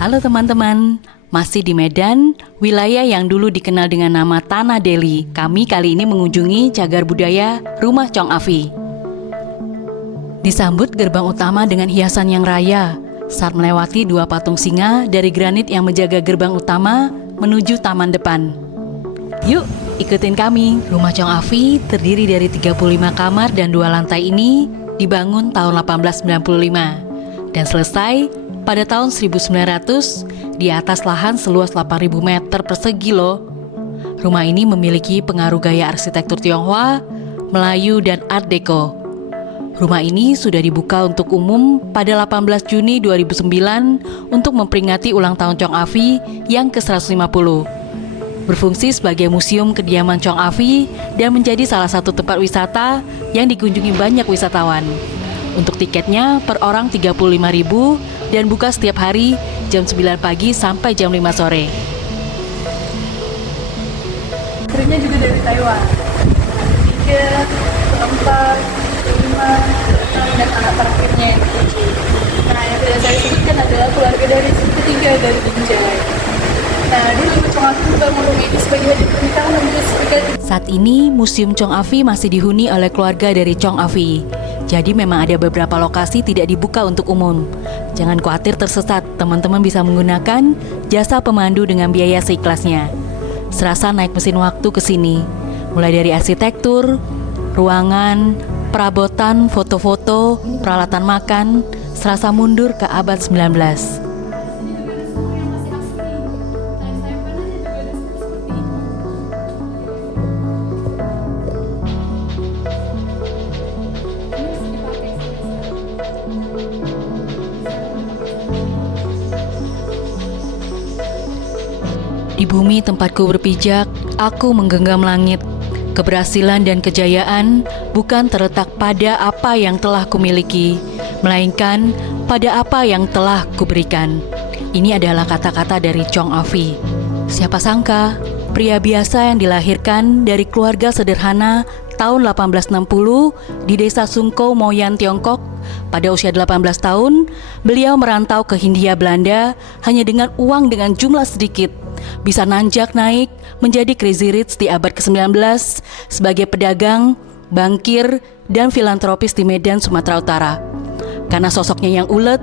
Halo teman-teman, masih di Medan, wilayah yang dulu dikenal dengan nama Tanah Deli. Kami kali ini mengunjungi cagar budaya Rumah Chong Afi. Disambut gerbang utama dengan hiasan yang raya saat melewati dua patung singa dari granit yang menjaga gerbang utama menuju taman depan. Yuk, ikutin kami. Rumah Chong Afi terdiri dari 35 kamar dan 2 lantai ini dibangun tahun 1895 dan selesai pada tahun 1900 di atas lahan seluas 8.000 meter persegi loh. Rumah ini memiliki pengaruh gaya arsitektur Tionghoa, Melayu, dan Art Deco. Rumah ini sudah dibuka untuk umum pada 18 Juni 2009 untuk memperingati ulang tahun Chong Afi yang ke-150. Berfungsi sebagai museum kediaman Chong Afi dan menjadi salah satu tempat wisata yang dikunjungi banyak wisatawan. Untuk tiketnya per orang 35.000 dan buka setiap hari jam 9 pagi sampai jam 5 sore. Krunya juga dari Taiwan. 3, 4, 5, dan anak terakhirnya yang dikunci. Nah, yang tidak saya sebutkan adalah keluarga dari ketiga dari Binjai. Nah, dulu Chong Afi membangun rumah ini sebagai hadiah pernikahan untuk Saat ini, Museum Chong Afi masih dihuni oleh keluarga dari Chong Afi. Jadi memang ada beberapa lokasi tidak dibuka untuk umum. Jangan khawatir tersesat, teman-teman bisa menggunakan jasa pemandu dengan biaya seikhlasnya. Serasa naik mesin waktu ke sini. Mulai dari arsitektur, ruangan, perabotan, foto-foto, peralatan makan, serasa mundur ke abad 19. Di bumi tempatku berpijak, aku menggenggam langit. Keberhasilan dan kejayaan bukan terletak pada apa yang telah kumiliki, melainkan pada apa yang telah kuberikan. Ini adalah kata-kata dari Chong Afi. Siapa sangka, pria biasa yang dilahirkan dari keluarga sederhana tahun 1860 di desa Sungkow, Moyan, Tiongkok. Pada usia 18 tahun, beliau merantau ke Hindia Belanda hanya dengan uang dengan jumlah sedikit. Bisa nanjak naik menjadi crazy rich di abad ke-19 sebagai pedagang, bankir, dan filantropis di Medan, Sumatera Utara. Karena sosoknya yang ulet,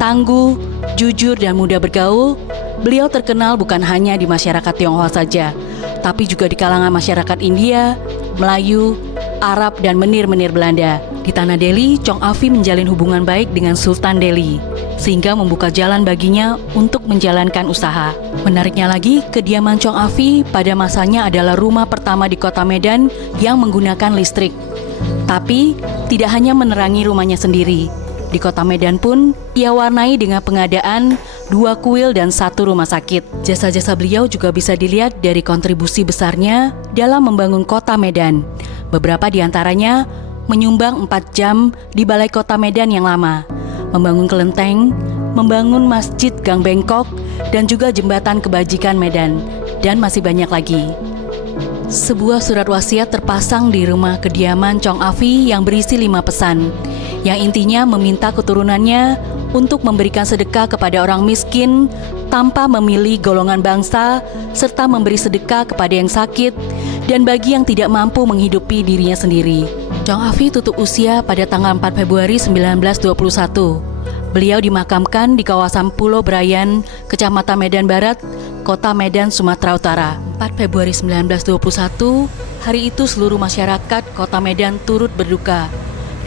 tangguh, jujur, dan mudah bergaul, beliau terkenal bukan hanya di masyarakat Tionghoa saja, tapi juga di kalangan masyarakat India, Melayu, Arab, dan menir-menir Belanda. Di Tanah Deli, Chong Afi menjalin hubungan baik dengan Sultan Deli, sehingga membuka jalan baginya untuk menjalankan usaha. Menariknya lagi, kediaman Chong Afi pada masanya adalah rumah pertama di kota Medan yang menggunakan listrik. Tapi, tidak hanya menerangi rumahnya sendiri. Di kota Medan pun, ia warnai dengan pengadaan 2 kuil dan 1 rumah sakit. Jasa-jasa beliau juga bisa dilihat dari kontribusi besarnya dalam membangun kota Medan. Beberapa di antaranya menyumbang 4 jam di Balai Kota Medan yang lama, membangun kelenteng, membangun Masjid Gang Bengkok, dan juga jembatan kebajikan Medan, dan masih banyak lagi. Sebuah surat wasiat terpasang di rumah kediaman Chong Afi yang berisi 5 pesan, yang intinya meminta keturunannya untuk memberikan sedekah kepada orang miskin tanpa memilih golongan bangsa, serta memberi sedekah kepada yang sakit dan bagi yang tidak mampu menghidupi dirinya sendiri. Chong Afi tutup usia pada tanggal 4 Februari 1921. Beliau dimakamkan di kawasan Pulau Brayan, Kecamatan Medan Barat, Kota Medan, Sumatera Utara. 4 Februari 1921, hari itu seluruh masyarakat Kota Medan turut berduka.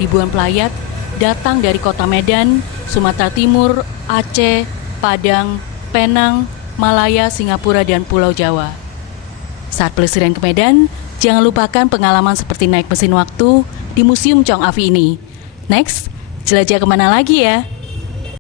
Ribuan pelayat datang dari Kota Medan, Sumatera Timur, Aceh, Padang, Penang, Malaya, Singapura, dan Pulau Jawa. Saat pelesiran ke Medan, jangan lupakan pengalaman seperti naik mesin waktu di Museum Chong Afi ini. Next, jelajah kemana lagi ya?